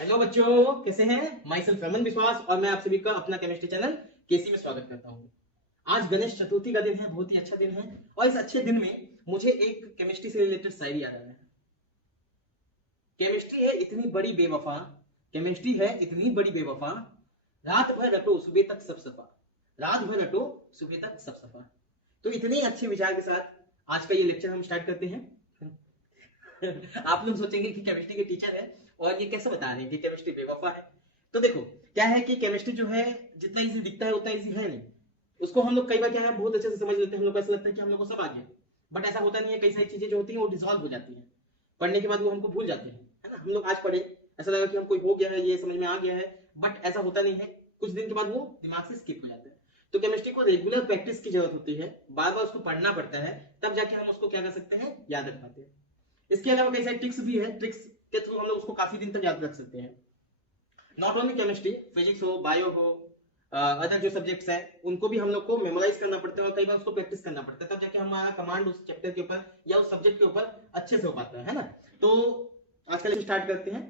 Hello बच्चों, कैसे हैं? माई सेल्फ रमन विश्वास और मैं आप सभी का अपना केमिस्ट्री चैनल केसी में स्वागत करता हूँ। आज गणेश चतुर्थी का दिन है, बहुत ही अच्छा दिन है और इस अच्छे दिन में मुझे एक केमिस्ट्री से रिलेटेड शायरी याद आ रहा है। केमिस्ट्री है इतनी बड़ी बेवफा, केमिस्ट्री है इतनी बड़ी बेवफा, रात भर रटो सुबह तक सब सफा, रात भर रटो सुबह तक सब सफा। तो इतने अच्छे विचार के साथ आज का ये लेक्चर हम स्टार्ट करते हैं। आप लोग सोचेंगे कि केमिस्ट्री के टीचर है और ये कैसे बता रहे हैं कि केमिस्ट्री बेवफा है। तो देखो क्या है कि केमिस्ट्री जो है जितना इजी दिखता है उतना इजी है नहीं। उसको हम लोग कई बार क्या है बहुत अच्छे से समझ लेते हैं, हम लोग को ऐसा लगता है कि हम लोग को सब आ गया, बट ऐसा होता नहीं है। कई सारी चीजें जो होती हैं वो डिसॉल्व हो जाती हैं पढ़ने के बाद, वो हमको भूल जाते हैं, है ना। हम लोग आज पढ़े, ऐसा लगा कि हमको हो गया है, ये समझ में आ गया है, बट ऐसा होता नहीं है। कुछ दिन के बाद वो दिमाग से स्किप हो जाता है। तो केमिस्ट्री को रेगुलर प्रैक्टिस की जरूरत होती है, बार बार उसको पढ़ना पड़ता है, तब जाके हम उसको क्या कर सकते हैं, याद रख पाते हैं। इसके अलावा कई सारे ट्रिक्स भी है, ट्रिक्स के थ्रू हम लोग उसको काफी दिन तक याद रख सकते हैं। नॉट ओनली केमिस्ट्री, फिजिक्स हो, बायो हो, अदर जो सब्जेक्ट्स हैं उनको भी हम लोग को मेमोराइज करना पड़ता है और कई बार उसको प्रैक्टिस करना पड़ता है, तब जाके हमारा कमांड उस चैप्टर के ऊपर या उस सब्जेक्ट के ऊपर अच्छे से हो पाता है ना। तो आज का लेक्चर स्टार्ट करते हैं।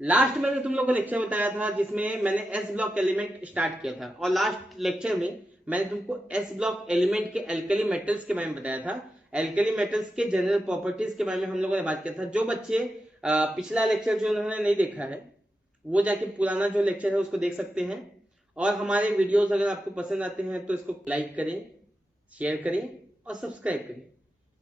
लास्ट मैंने तुम लोगों को लेक्चर बताया था जिसमें मैंने एस ब्लॉक एलिमेंट स्टार्ट किया था, और लास्ट लेक्चर में मैंने तुमको एस ब्लॉक एलिमेंट के एल्कली मेटल्स के बारे में बताया था। एल्कली मेटल्स के जनरल प्रॉपर्टीज के बारे में हम लोगों ने बात किया था। जो बच्चे पिछला लेक्चर जो उन्होंने नहीं देखा है वो जाके पुराना जो लेक्चर है उसको देख सकते हैं। और हमारे वीडियोस अगर आपको पसंद आते हैं तो इसको लाइक करें, शेयर करें और सब्सक्राइब करें।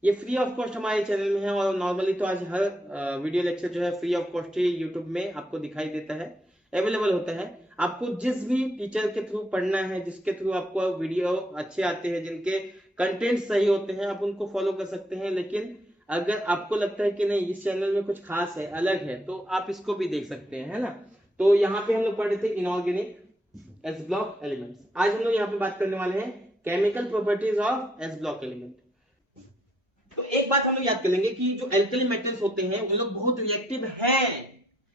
ये फ्री ऑफ कॉस्ट हमारे चैनल में है, और नॉर्मली तो आज हर वीडियो लेक्चर जो है free of cost he YouTube में आपको दिखाई देता है, अवेलेबल होता है। आपको जिस भी टीचर के थ्रू पढ़ना है, जिसके थ्रू आपको वीडियो अच्छे आते हैं, जिनके कंटेंट सही होते हैं, आप उनको फॉलो कर सकते हैं। लेकिन अगर आपको लगता है कि नहीं इस चैनल में कुछ खास है, अलग है, तो आप इसको भी देख सकते हैं, है ना। तो यहाँ पे हम लोग पढ़ रहे थे इनऑर्गेनिक एस ब्लॉक एलिमेंट्स। आज हम लोग यहाँ पे बात करने वाले हैं chemical properties of S block element. तो एक बात हम लोग याद कर लेंगे कि जो एल्कली मेटल्स होते हैं उन लोग बहुत रिएक्टिव हैं।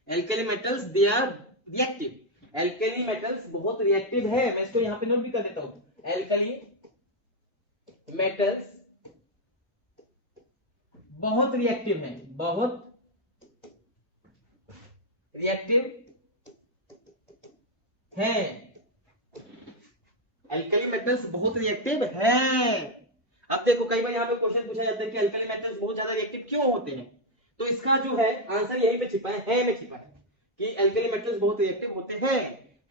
Alkali metals they are reactive. Alkali metals बहुत रिएक्टिव है, मैं इसको यहाँ पे नोट भी कर देता हूं। एल्कली मेटल्स बहुत रिएक्टिव हैं, बहुत रिएक्टिव हैं। एल्कली मेटल्स बहुत रिएक्टिव हैं। अब देखो कई बार यहाँ पे क्वेश्चन पूछा जाता है कि एल्कली मेटल्स बहुत ज्यादा रिएक्टिव क्यों होते हैं, तो इसका जो है आंसर यहीं पे छिपा है में छिपा है कि एल्कली मेटल्स बहुत रिएक्टिव होते हैं।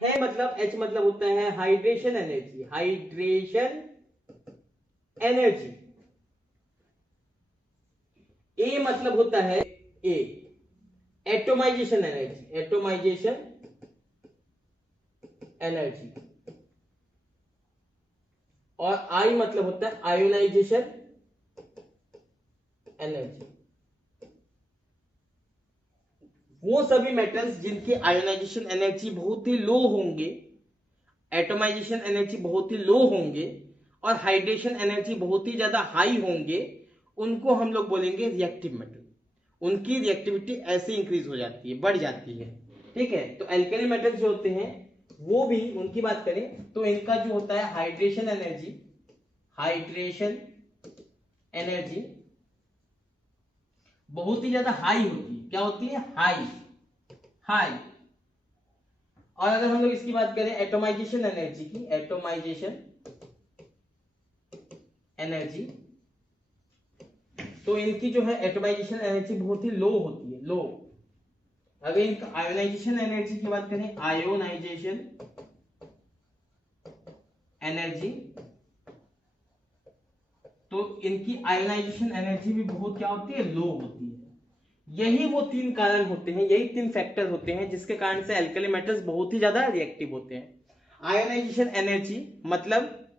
है मतलब एच मतलब होता है हाइड्रेशन एनर्जी, हाइड्रेशन एनर्जी। ए मतलब होता है ए एटोमाइजेशन एनर्जी, एटोमाइजेशन एनर्जी। और आई मतलब होता है आयोनाइजेशन एनर्जी। वो सभी मेटल्स जिनकी आयोनाइजेशन एनर्जी बहुत ही लो होंगे, एटोमाइजेशन एनर्जी बहुत ही लो होंगे और हाइड्रेशन एनर्जी बहुत ही ज्यादा हाई होंगे, उनको हम लोग बोलेंगे रिएक्टिव मेटल। उनकी रिएक्टिविटी ऐसे इंक्रीज हो जाती है, बढ़ जाती है, ठीक है। तो एल्कली मेटल्स जो होते हैं वो भी उनकी बात करें तो इनका जो होता है हाइड्रेशन एनर्जी, हाइड्रेशन एनर्जी बहुत ही ज्यादा हाई होती है। क्या होती है? High, high. और अगर हम लोग इसकी बात करें एटोमाइजेशन एनर्जी की, एटोमाइजेशन एनर्जी, तो इनकी जो है एटोमाइजेशन एनर्जी बहुत ही लो होती है, लो। अगर इनका आयोनाइजेशन एनर्जी की बात करें, आयोनाइजेशन एनर्जी, तो इनकी आयोनाइजेशन एनर्जी भी बहुत क्या होती है? लो होती है। यही वो तीन कारण होते हैं, यही तीन फैक्टर होते हैं जिसके कारण से एल्कली मेटल्स बहुत ही ज्यादा रिएक्टिव होते हैं। आयोनाइजेशन एनर्जी मतलब,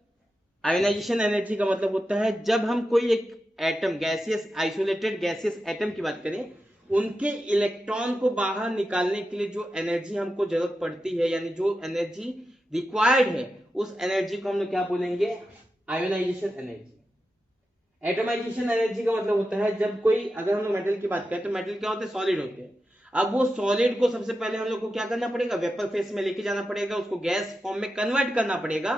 आयोनाइजेशन एनर्जी का मतलब होता है जब हम कोई एक atom, gaseous, isolated gaseous atom की बात करें, उनके इलेक्ट्रॉन को बाहर निकालने के लिए जो एनर्जी हमको जरूरत पड़ती है, यानी जो एनर्जी रिक्वायर्ड है, उस एनर्जी को हम लोग क्या बोलेंगे? Ionisation energy. एटोमाइजेशन एनर्जी का मतलब होता है जब कोई, अगर हम लोग मेटल की बात करें तो मेटल क्या होते हैं? सॉलिड होते हैं। अब वो सॉलिड को सबसे पहले हम लोग को क्या करना पड़ेगा? वेपर फेस में लेके जाना पड़ेगा, उसको गैस फॉर्म में कन्वर्ट करना पड़ेगा,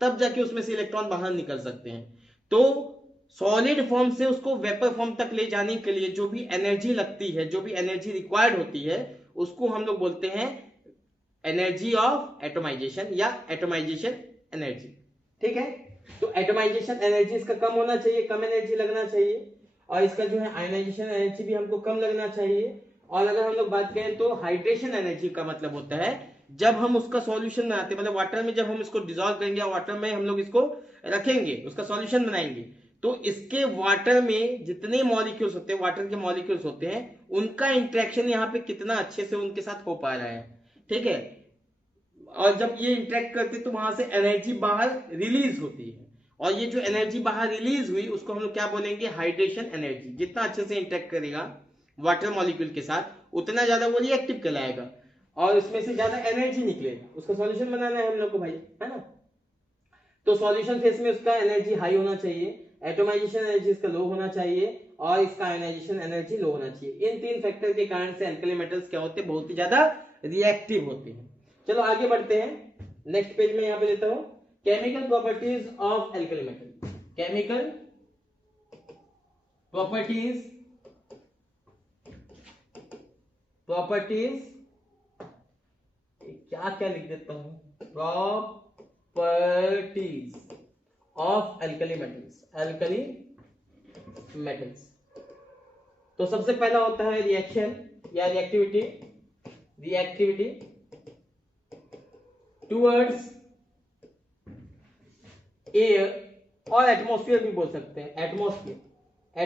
तब जाके उसमें से इलेक्ट्रॉन बाहर निकल सकते हैं। तो सॉलिड फॉर्म से उसको वेपर फॉर्म तक ले जाने के लिए जो भी एनर्जी लगती है, जो भी एनर्जी रिक्वायर्ड होती है, उसको हम लोग बोलते हैं एनर्जी ऑफ एटोमाइजेशन या एटोमाइजेशन एनर्जी। ठीक है, तो एटोमाइजेशन एनर्जी इसका कम होना चाहिए, कम एनर्जी लगना चाहिए, और इसका जो है आयनाइजेशन एनर्जी भी हमको कम लगना चाहिए। और अगर हम लोग बात करें तो हाइड्रेशन एनर्जी का मतलब होता है जब हम उसका सॉल्यूशन बनाते हैं, मतलब वाटर में जब हम इसको डिसॉल्व करेंगे, वाटर में हम लोग इसको रखेंगे, उसका सॉल्यूशन बनाएंगे, तो इसके वाटर में जितने मॉलिक्यूल्स होते हैं, वाटर के मॉलिक्यूल्स होते हैं, उनका इंटरेक्शन यहाँ पे कितना अच्छे से उनके साथ हो पा रहा है। ठीक है, और जब ये इंटरेक्ट करते तो वहां से एनर्जी बाहर रिलीज होती है, और ये जो एनर्जी बाहर रिलीज हुई उसको हम लोग क्या बोलेंगे, हाइड्रेशन एनर्जी। जितना अच्छे से इंटरेक्ट करेगा वाटर मॉलिक्यूल के साथ उतना ज्यादा वो रिएक्टिव कहलाएगा और उसमें से ज्यादा एनर्जी निकलेगा। उसका सॉल्यूशन बनाना है हम लोग को भाई, है ना। तो सॉल्यूशन फेज में उसका एनर्जी हाई होना चाहिए, एटोमाइजेशन एनर्जी इसका लो होना चाहिए, और इसका आयनाइजेशन एनर्जी लो होना चाहिए। इन तीन फैक्टर के कारण से अल्कली मेटल्स क्या होते हैं, बहुत ही ज्यादा रिएक्टिव होते हैं। चलो आगे बढ़ते हैं, नेक्स्ट पेज में यहाँ पे लेता हूं chemical properties of alkali metal. Chemical properties क्या क्या लिख देता हूं, प्रॉपर्टीज ऑफ अल्कली मेटल्स। तो सबसे पहला होता है रिएक्शन या रिएक्टिविटी टुवर्ड्स एयर और एटमॉस्फेयर भी बोल सकते हैं,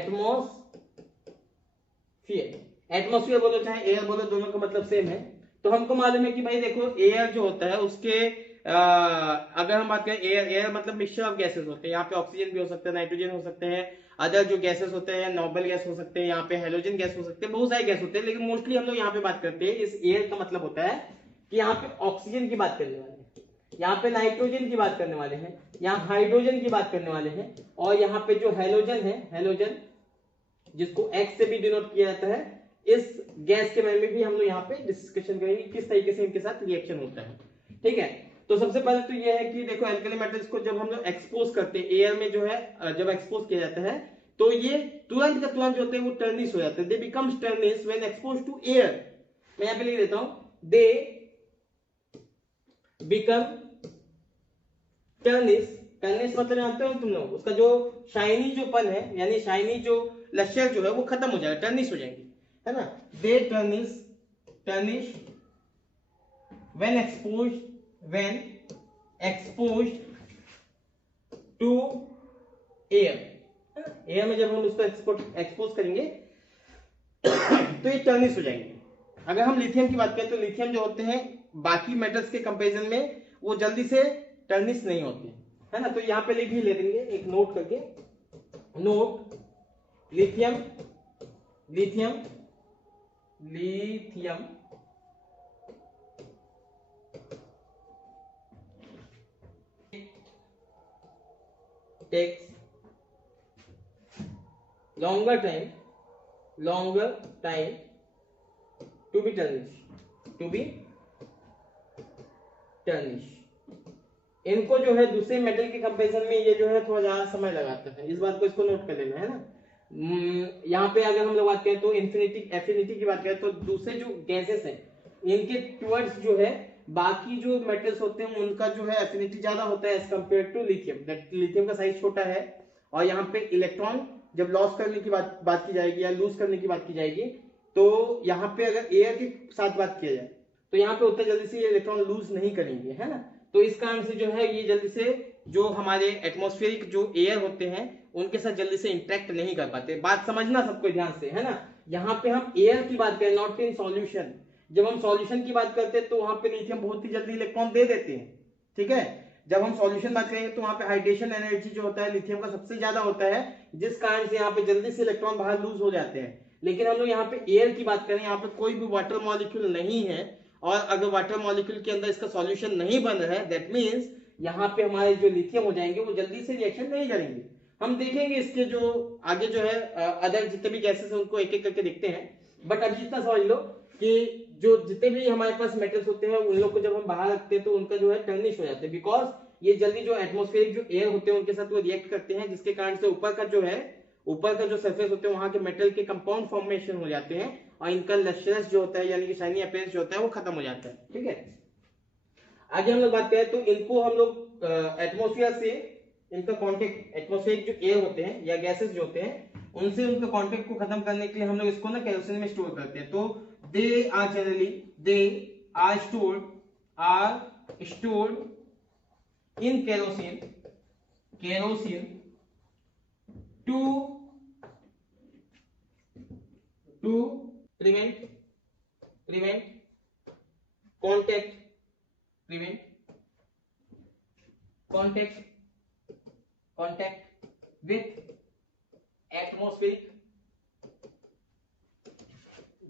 एटमॉस्फेयर बोलो चाहे एयर बोलो, दोनों का मतलब सेम है। तो हमको मालूम है कि भाई देखो एयर जो होता है उसके अगर हम बात करें एयर मतलब मिक्सचर ऑफ गैसेस होते हैं, यहाँ पे ऑक्सीजन भी हो सकता है, नाइट्रोजन हो सकते हैं, अदर जो गैसेस होते हैं नोबल गैस हो सकते हैं, यहाँ पे हेलोजन गैस हो सकते हैं, बहुत सारे गैस होते हैं, लेकिन मोस्टली हम लोग यहाँ पे बात करते हैं इस एयर का मतलब होता है कि यहाँ पे ऑक्सीजन की बात करने वाले हैं, यहाँ पे नाइट्रोजन की बात करने वाले हैं, यहाँ हाइड्रोजन की बात करने वाले हैं, और यहाँ पे जो हेलोजन जिसको एक्स से भी डिनोट किया जाता है, इस गैस के बारे में भी हम लोग यहाँ पे डिस्कशन करेंगे किस तरीके से इनके साथ रिएक्शन होता है। ठीक है, तो सबसे पहले तो ये है कि देखो अल्कली मेटल्स को जब हम लोग एक्सपोज करते हैं एयर में, जो है जब एक्सपोज किया जाता है तो ये तुरंत का तुरंत जो होते हैं वो टर्निश हो जाते हैं, they becomes tarnish when expose to air. मैं यहाँ पे लिख देता हूं, दे बिकम टर्निश मतलब जानते हो तुम लोग, उसका जो शाइनी जो पन है, यानी शाइनी जो लश्यर जो है वो खत्म हो जाएगा, टर्निश हो जाएंगे, है ना। They tarnish when exposed to air, एयर में जब हम उसको एक्सपोज करेंगे तो ये टर्निश हो जाएंगे। अगर हम लिथियम की बात करें तो लिथियम जो होते हैं बाकी मेटल्स के कंपैरिजन में वो जल्दी से टर्निश नहीं होते, है ना। तो यहाँ पे लिख ही ले देंगे एक नोट करके, note lithium takes longer time to be tarnished। इनको जो है दूसरे मेटल के कंपैरिजन में ये जो है थोड़ा ज्यादा समय लगाता है, इस बात को इसको नोट कर लेना है ना। यहाँ पे अगर हम लोग बात करें तो एफिनिटी की बात करें तो दूसरे जो गैसेस हैं इनके टुवर्ड्स जो है बाकी जो मेटल्स होते हैं उनका जो है एफिनिटी ज्यादा होता है as compare to lithium. Lithium का साइज छोटा है, और यहाँ पे इलेक्ट्रॉन जब लॉस करने की बात की जाएगी या लूज करने की बात की जाएगी, तो यहाँ पे अगर एयर के साथ बात किया जाए तो यहाँ पे उतना जल्दी से ये इलेक्ट्रॉन लूज नहीं करेंगे, है ना। तो इस कारण से जो है ये जल्दी से जो हमारे एटमॉस्फेरिक जो एयर होते हैं उनके साथ जल्दी से इंटरेक्ट नहीं कर पाते। बात समझना सबको ध्यान से, है ना। यहाँ पे हम एयर की बात करें, नॉट इन सॉल्यूशन। जब हम सॉल्यूशन की बात करते हैं तो वहां पे लिथियम बहुत ही जल्दी इलेक्ट्रॉन दे देते हैं, ठीक है। जब हम सॉल्यूशन बात करेंगे तो वहां पे हाइड्रेशन एनर्जी जो होता है लिथियम का सबसे ज्यादा होता है, जिस कारण से यहाँ पे जल्दी से इलेक्ट्रॉन बाहर लूज हो जाते हैं। लेकिन हम लोग यहाँ पे एयर की बात करें, यहाँ पे कोई भी वाटर मॉलिक्यूल नहीं है, और अगर वाटर मॉलिक्यूल के अंदर इसका सॉल्यूशन नहीं बन रहा है, दैट मीन्स यहाँ पे हमारे जो लिथियम हो जाएंगे वो जल्दी से रिएक्शन नहीं करेंगे। हम देखेंगे इसके जो आगे जो है अदर जितने भी गैसेस हैं उनको एक एक करके देखते हैं, बट अभी इतना समझ लो कि जो जितने भी हमारे पास मेटल्स होते हैं उन लोग को जब हम बाहर रखते हैं तो उनका जो है टर्निश हो जाता है, बिकॉज ये जल्दी जो एटमॉस्फेरिक जो एयर होते हैं उनके साथ वो रिएक्ट करते हैं, जिसके कारण से ऊपर का जो सरफेस होते हैं वहां के मेटल के कंपाउंड फॉर्मेशन हो जाते हैं, और इनका लस्ट्रस जो होता है यानी कि शाइनी अपीयरेंस जो होता है वो खत्म हो जाता है। ठीक है, आगे हम लोग बात करें तो इनको हम लोग एटमोस्फियर से इनका कांटेक्ट, एटमोस्फेयर जो एयर होते हैं या गैसेस जो होते हैं उनसे उनका कांटेक्ट को खत्म करने के लिए हम लोग इसको ना केरोसिन में स्टोर करते हैं। तो they are stored in kerosene to prevent contact with atmospheric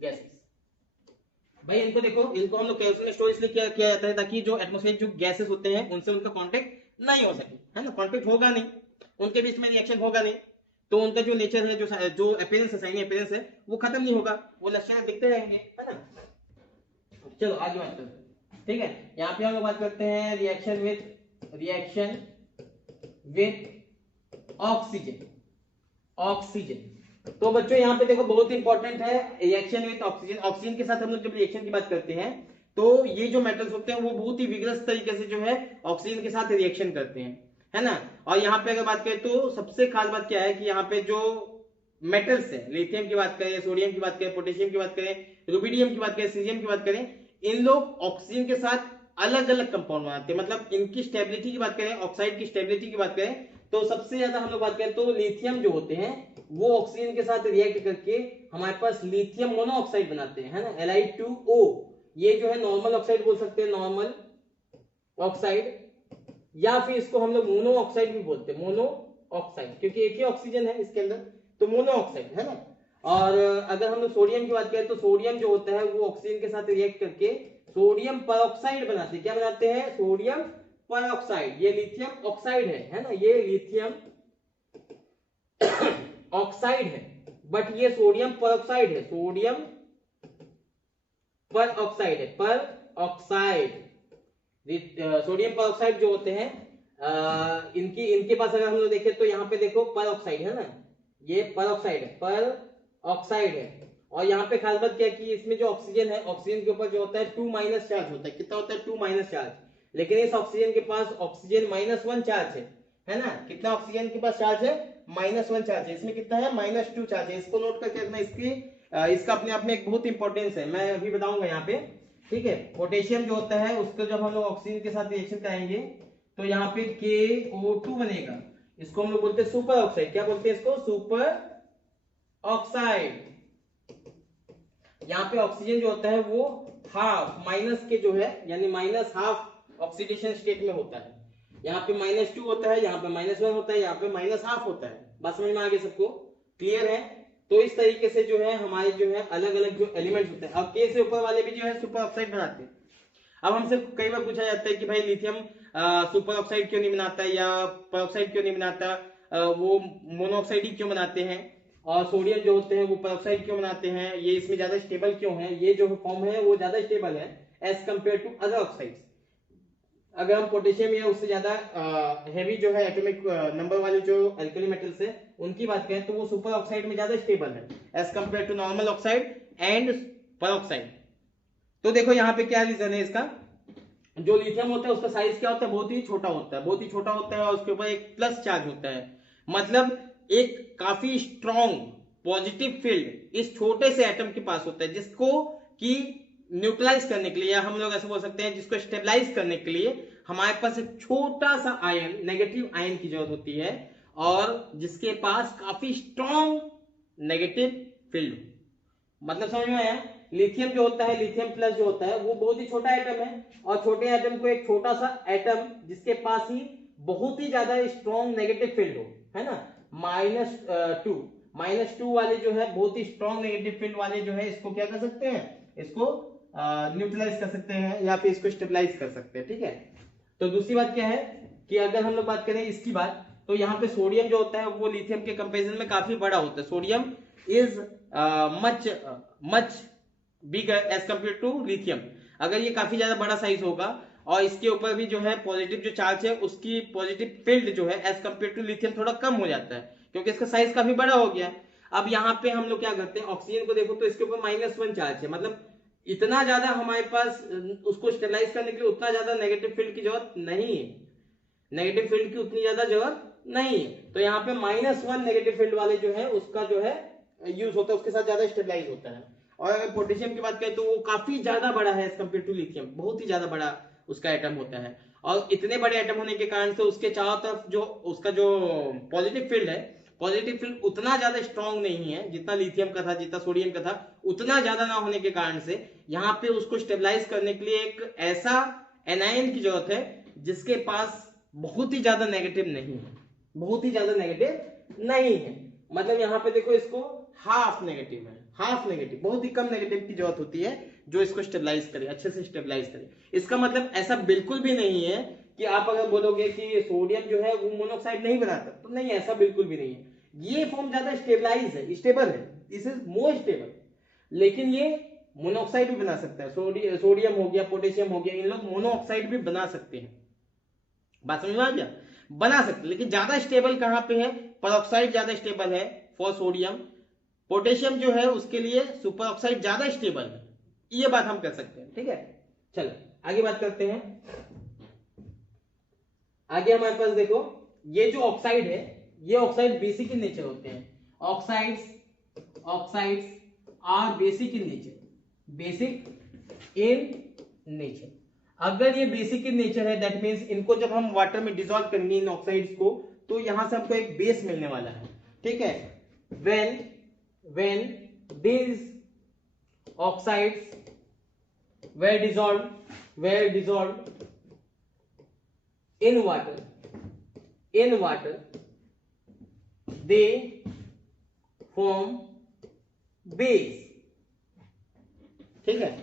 gases। भाई इनको देखो, इनको हम लोग केरोसिन स्टोर इसलिए किया जाता है ताकि जो एटमॉस्फेरिक जो गैसेस होते हैं उनसे उनका कांटेक्ट नहीं हो सके, है ना, कांटेक्ट होगा नहीं, उनके बीच में रिएक्शन होगा नहीं, तो उनका जो नेचर है, जो अपीयरेंस है, शाइनी अपीयरेंस है, वो खत्म नहीं होगा, वो लक्षण दिखते रहेंगे, है ना। चलो आगे बात करते हैं। ठीक है, यहाँ पे हम लोग बात करते हैं रिएक्शन विथ ऑक्सीजन। तो बच्चों यहाँ पे देखो बहुत इंपॉर्टेंट है रिएक्शन विथ ऑक्सीजन। ऑक्सीजन के साथ हम लोग जब रिएक्शन की बात करते हैं तो ये जो मेटल्स होते हैं वो बहुत ही विग्रस तरीके से जो है ऑक्सीजन के साथ रिएक्शन करते हैं, है ना। और यहाँ पे अगर बात करें तो सबसे खास बात क्या है कि यहाँ पे जो मेटल्स है, लिथियम की बात करें, सोडियम की बात करें, पोटेशियम की बात करें, रुबिडियम की बात करें, सीजियम की बात करें, इन लोग ऑक्सीजन के साथ अलग अलग कंपाउंड बनाते हैं। मतलब इनकी स्टेबिलिटी की बात करें, ऑक्साइड की स्टेबिलिटी की बात करें तो सबसे ज्यादा हम लोग बात करें तो लिथियम जो होते हैं वो ऑक्सीजन के साथ रिएक्ट करके हमारे पास लिथियम मोनोऑक्साइड बनाते हैं, है ना, Li2O। ये जो है नॉर्मल ऑक्साइड बोल सकते हैं, नॉर्मल ऑक्साइड, या फिर इसको हम लोग मोनो ऑक्साइड भी बोलते हैं, मोनो ऑक्साइड, क्योंकि एक ही ऑक्सीजन है इसके अंदर, तो मोनो ऑक्साइड, है ना। और अगर हम लोग सोडियम की बात करें तो सोडियम जो होता है वो ऑक्सीजन के साथ रिएक्ट करके सोडियम परऑक्साइड बनाते हैं। क्या बनाते हैं? Sodium peroxide. ये लिथियम ऑक्साइड है ना, ये लिथियम ऑक्साइड है, बट ये सोडियम परऑक्साइड है, सोडियम परऑक्साइड है, परऑक्साइड। सोडियम परऑक्साइड जो होते हैं इनके पास अगर हम लोग देखें तो यहाँ पे देखो परऑक्साइड है ना, ये परऑक्साइड है, परऑक्साइड है। और यहाँ पे खास बात क्या है कि इसमें जो ऑक्सीजन है, ऑक्सीजन के ऊपर जो होता है 2 माइनस चार्ज होता है। कितना होता है? 2 माइनस चार्ज। लेकिन इस ऑक्सीजन के पास ऑक्सीजन -1 चार्ज है ना। कितना ऑक्सीजन के पास चार्ज है? -1 चार्ज है। इसमें कितना है? -2 चार्ज है। इसको नोट करके रखना, इसका अपने आप में एक बहुत इंपॉर्टेंस है, मैं अभी बताऊंगा यहाँ पे, ठीक है। पोटेशियम जो होता है उसको जब हम लोग ऑक्सीजन के साथ रिएक्शन कराएंगे तो यहाँ पे KO2 बनेगा, इसको हम लोग बोलते हैं सुपर ऑक्साइड। क्या बोलते हैं इसको? Super oxide. यहाँ पे ऑक्सीजन जो होता है वो हाफ माइनस के जो है यानी -½ ऑक्सीडेशन स्टेट में होता है। यहाँ पे -2 होता है, यहाँ पे -1 होता है, यहाँ पे -½ होता है। बात समझ में आ गई सबको? क्लियर है? तो इस तरीके से जो है हमारे जो है अलग अलग जो एलिमेंट्स होते हैं, अब K से ऊपर वाले भी जो है सुपर ऑक्साइड बनाते हैं। अब हमसे कई बार पूछा जाता है कि भाई लिथियम सुपर ऑक्साइड क्यों नहीं बनाता या परऑक्साइड क्यों नहीं बनाता, वो मोनोऑक्साइड ही क्यों बनाते हैं, और सोडियम जो होते हैं वो परऑक्साइड क्यों बनाते हैं, ये इसमें ज्यादा स्टेबल क्यों है, ये जो फॉर्म है वो ज्यादा स्टेबल है as compare to other oxides. अगर हम पोटेशियम या उससे ज्यादा हेवी जो है एटॉमिक नंबर वाले जो एल्कली मेटल्स है उनकी बात करें तो वो सुपर ऑक्साइड में ज्यादा स्टेबल है as compare to normal oxide and peroxide. तो देखो यहाँ पे क्या रीजन है इसका, जो लिथियम होता है उसका साइज क्या होता है? बहुत ही छोटा होता है, बहुत ही छोटा होता है, और उसके ऊपर एक प्लस चार्ज होता है। मतलब एक काफी स्ट्रॉन्ग पॉजिटिव फील्ड इस छोटे से एटम के पास होता है, जिसको कि न्यूट्रलाइज करने के लिए, या हम लोग ऐसे बोल सकते हैं जिसको स्टेबलाइज करने के लिए हमारे पास एक छोटा सा आयन, नेगेटिव आयन की जरूरत होती है, और जिसके पास काफी स्ट्रॉन्ग नेगेटिव फील्ड। मतलब समझ में आया? लिथियम जो होता है, लिथियम प्लस जो होता है वो बहुत ही छोटा एटम है, और छोटे एटम को एक छोटा सा एटम जिसके पास ही बहुत ही ज्यादा स्ट्रॉन्ग नेगेटिव फील्ड हो, है ना, -2 वाले जो है बहुत ही स्ट्रॉन्ग नेगेटिव फील्ड वाले जो है इसको क्या कर सकते हैं? इसको न्यूट्रलाइज कर सकते हैं या फिर इसको स्टेबलाइज कर सकते हैं, ठीक है। तो दूसरी बात क्या है कि अगर हम लोग बात करें इसकी बात, तो यहाँ पे सोडियम जो होता है वो लिथियम के कंपैरिजन में काफी बड़ा होता है। Sodium is much bigger as compare to lithium. अगर ये काफी ज्यादा बड़ा साइज होगा और इसके ऊपर भी जो है पॉजिटिव जो चार्ज है उसकी पॉजिटिव फील्ड जो है एज कंपेयर टू लिथियम थोड़ा कम हो जाता है, क्योंकि इसका साइज काफी बड़ा हो गया। अब यहाँ पे हम लोग क्या करते हैं, ऑक्सीजन को देखो तो इसके ऊपर -1 चार्ज है, मतलब इतना ज्यादा हमारे पास उसको स्टेबलाइज करने के लिए उतना ज्यादा नेगेटिव फील्ड की जरूरत नहीं है, नेगेटिव फील्ड की उतनी ज्यादा जरूरत नहीं है। तो यहाँ पे -1 नेगेटिव फील्ड वाले जो है उसका जो है यूज होता है, उसके साथ ज्यादा स्टेबलाइज होता है। और अगर पोटेशियम की बात करें तो वो काफी ज्यादा बड़ा है एज कम्पेयर टू लिथियम, बहुत ही ज्यादा बड़ा उसका एटम होता है। और इतने बड़े एटम होने के कारण से उसके चारों तरफ जो उसका जो पॉजिटिव फील्ड है, पॉजिटिव फील्ड उतना ज्यादा स्ट्रांग नहीं है जितना लिथियम का था, जितना सोडियम का था, उतना ज्यादा ना होने के कारण से यहाँ पे उसको स्टेबलाइज करने के लिए एक ऐसा एनायन की जरूरत है जिसके पास बहुत ही ज्यादा नेगेटिव नहीं है, बहुत ही ज्यादा नेगेटिव नहीं है। मतलब यहाँ पे देखो इसको हाफ नेगेटिव है, हाफ नेगेटिव, बहुत ही कम नेगेटिव की जरूरत होती है जो इसको स्टेबलाइज करे, अच्छे से स्टेबलाइज करे। इसका मतलब ऐसा बिल्कुल भी नहीं है कि आप अगर बोलोगे कि सोडियम जो है वो मोनोऑक्साइड नहीं बनाता, तो नहीं, ऐसा बिल्कुल भी नहीं है। ये फॉर्म ज्यादा स्टेबलाइज है, स्टेबल है, दिस इज मोर स्टेबल, लेकिन ये मोनोऑक्साइड भी बना सकता है। सोडियम हो गया, पोटेशियम हो गया, इन लोग मोनोऑक्साइड भी बना सकते हैं, बात समझ में आ गया, बना सकते। लेकिन ज्यादा स्टेबल कहां पे है, परऑक्साइड ज्यादा स्टेबल है फॉर सोडियम, पोटेशियम जो है उसके लिए सुपर ऑक्साइड ज्यादा स्टेबल है, ये बात हम कर सकते हैं। ठीक है, चलो आगे बात करते हैं। आगे हमारे पास देखो ये जो ऑक्साइड है, ये ऑक्साइड बेसिक इन नेचर होते हैं। Oxides are basic in nature, basic in nature. अगर ये बेसिक इन नेचर है दैट मींस इनको जब हम वाटर में डिसॉल्व करेंगे इन ऑक्साइड्स को, तो यहां से हमको एक बेस मिलने वाला है। ठीक है, when these oxides were dissolved in water they form base। ठीक है,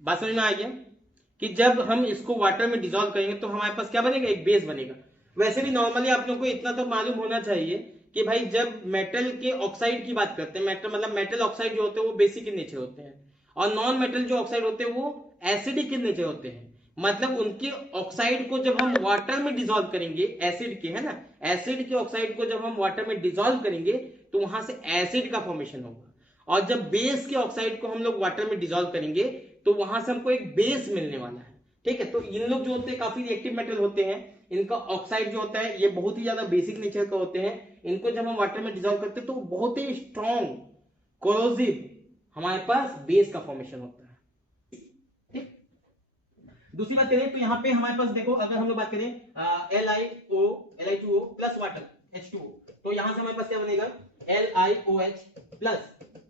बात समझ में आ गया कि जब हम इसको वाटर में डिसॉल्व करेंगे तो हमारे पास क्या बनेगा, एक बेस बनेगा। वैसे भी नॉर्मली आप लोगों को इतना तो मालूम होना चाहिए कि भाई जब मेटल के ऑक्साइड की बात करते हैं, मेटल मतलब मेटल ऑक्साइड जो होते हैं वो बेसिक इन नेचर होते हैं, और नॉन मेटल जो ऑक्साइड होते हैं वो एसिडिक इन नेचर होते हैं। मतलब उनके ऑक्साइड को जब हम वाटर में डिसॉल्व करेंगे, एसिड के, है ना, एसिड के ऑक्साइड को जब हम वाटर में डिसॉल्व करेंगे तो वहां से एसिड का फॉर्मेशन होगा, और जब बेस के ऑक्साइड को हम लोग वाटर में डिसॉल्व करेंगे तो वहां से हमको एक बेस मिलने वाला है। ठीक है, तो इन लोग जो होते हैं काफी रिएक्टिव मेटल होते हैं, इनका ऑक्साइड जो होता है ये बहुत ही ज्यादा बेसिक नेचर का होते हैं। इनको जब हम वाटर में डिसॉल्व करते हैं तो बहुत ही स्ट्रॉन्ग कोरोसिव हमारे पास बेस का फॉर्मेशन होता है। ठीक, दूसरी बात करें तो यहाँ पे हमारे पास देखो, अगर हम लोग बात करें Li2O प्लस वाटर H2O, तो यहां से हमारे पास क्या बनेगा, LiOH प्लस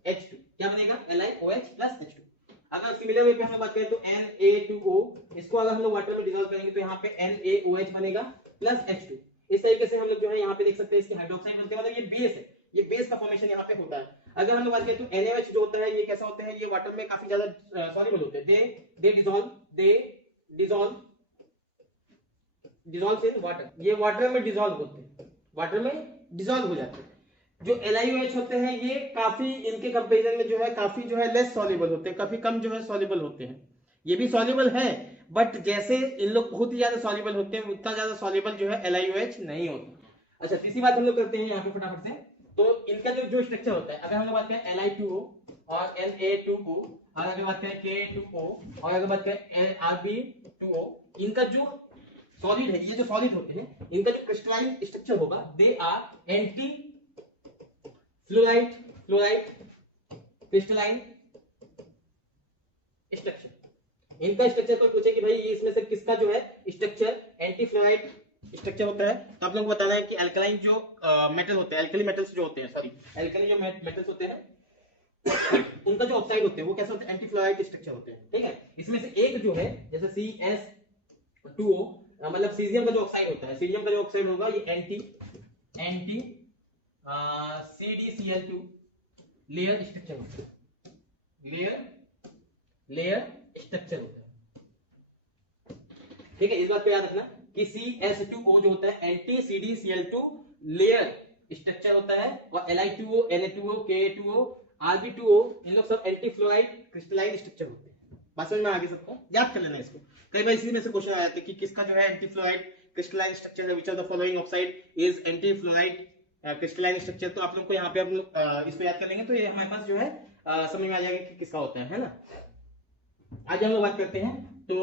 H2, क्या बनेगा, LiOH प्लस H2। अगर सिमिलर वे पे हम बात करें तो Na2O, इसको अगर हम लोग वाटर में डिसॉल्व करेंगे तो यहाँ पे NaOH बनेगा प्लस H2। इस तरीके से हम लोग जो है यहाँ पे देख सकते हैं इसके हाइड्रोक्साइड बनते हैं, मतलब ये बेस है, ये बेस का फॉर्मेशन यहाँ पे होता है। अगर हम लोग बात करें तो NaOH जो होता है ये कैसा होता है, ये वाटर में काफी ज्यादा सॉल्युबल होते हैं, दे डिसॉल्व इन वाटर, ये वाटर में डिसॉल्व होते हैं, वाटर में डिसॉल्व हो जाते हैं। जो LiOH होते हैं ये काफी इनके कंपैरिजन में जो है काफी जो है लेस सॉल्युबल होते हैं, काफी कम जो है सॉल्युबल होते हैं। ये भी सॉल्युबल है बट जैसे इन लोग बहुत ही ज्यादा सॉल्युबल होते हैं उतना ज्यादा सॉल्युबल जो है LiOH नहीं होता। अच्छा, तीसरी बात हम लोग करते हैं यहाँ पे फटाफट से, तो इनका जो स्ट्रक्चर होता है, अगर हम लोग बात करें Li2O और Na2O, और अगर बात करें Ka2O, और अगर बात करें Rb2O, इनका जो सॉलिड है, ये जो सॉलिड होते हैं इनका जो क्रिस्टलाइन स्ट्रक्चर होगा, they are anti fluoride crystalline structure. इनका स्ट्रक्चर कोई पूछे कि भाई ये इसमें से किसका जो है स्ट्रक्चर एंटी फ्लोराइड स्ट्रक्चर होता है, तो आप लोगों को बताना है कि अल्कलाइन जो मेटल होते हैं, अल्कली मेटल्स जो होते हैं, सॉरी अल्कली जो मेटल्स होते हैं उनका जो ऑक्साइड होते हैं वो कैसे होते हैं, एंटी फ्लोराइड स्ट्रक्चर होते हैं। ठीक है, इसमें से एक जो है जैसे CS2O, मतलब सीजियम का जो ऑक्साइड होता है, सीजियम का जो ऑक्साइड होगा ये एंटी CdCl2 लेयर स्ट्रक्चर होता है, लेयर स्ट्रक्चर होता है। ठीक है, इस बात पे याद रखना कि CS2O जो होता है एंटी CdCl2 लेयर स्ट्रक्चर होता है, और Li2O, Na2O, Ka2O, Rb2O इन लोग सब एंटी फ्लोराइड क्रिस्टलाइन स्ट्रक्चर होते हैं। बात समझ में आगे सबको याद कर लेना इसको, कई बार इसी में से क्वेश्चन आया था कि किसका जो है एंटी फ्लोराइड क्रिस्टलाइन स्ट्रक्चर है, which of the following oxide is anti fluoride crystalline structure, तो आप लोग को यहाँ पे हम लोग इसको याद कर लेंगे तो ये हमारे पास जो है समझ में आ जाएगा कि किसका होता है ना। आज हम लोग बात करते हैं, तो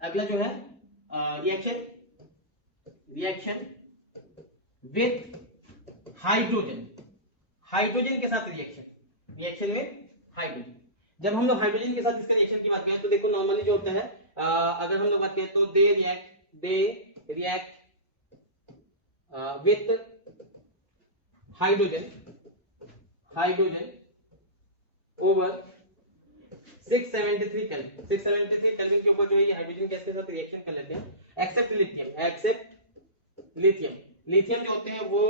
अगला जो है रिएक्शन विथ हाइड्रोजन, हाइड्रोजन के साथ रिएक्शन विथ हाइड्रोजन। जब हम लोग हाइड्रोजन के साथ इसका रिएक्शन की बात करें तो देखो नॉर्मली जो होता है अगर हम लोग बात करें तो they react with hydrogen over 673 kelvin के ऊपर जो है ये हाइड्रोजन गैस के साथ रिएक्शन कर लेते हैं। एक्सेप्ट लिथियम जो होते हैं वो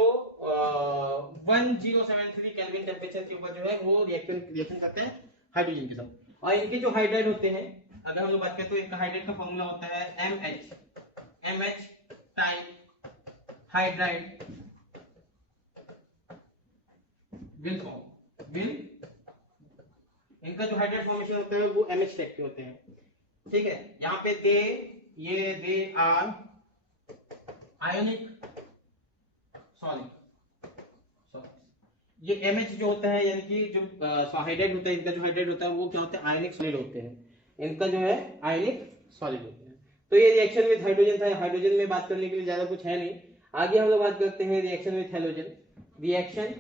1073 केल्विन टेम्परेचर के ऊपर जो है वो रिएक्शन करते हैं हाइड्रोजन के साथ। और इनके जो हाइड्राइड होते हैं, अगर हम लोग बात करें तो इनका हाइड्राइड का फॉर्मूला होता है MH टाइप हाइड्राइड विल इनका जो हाइड्राइड फॉर्मेशन होता है वो MH टाइप के होते हैं। ठीक है, यहाँ पे दे आर आयोनिक सॉलिड। ये MH जो होता है यानी कि जो हाइड्राइड होता है, इनका जो हाइड्राइड होता है वो क्या होता है, आयनिक सॉलिड होते हैं। इनका जो है आयनिक सॉलिड होते हैं। तो ये रिएक्शन विद हाइड्रोजन था। हाइड्रोजन में बात करने के लिए ज्यादा कुछ है नहीं। आगे हम लोग बात करते हैं रिएक्शन विद हैलोजन। रिएक्शन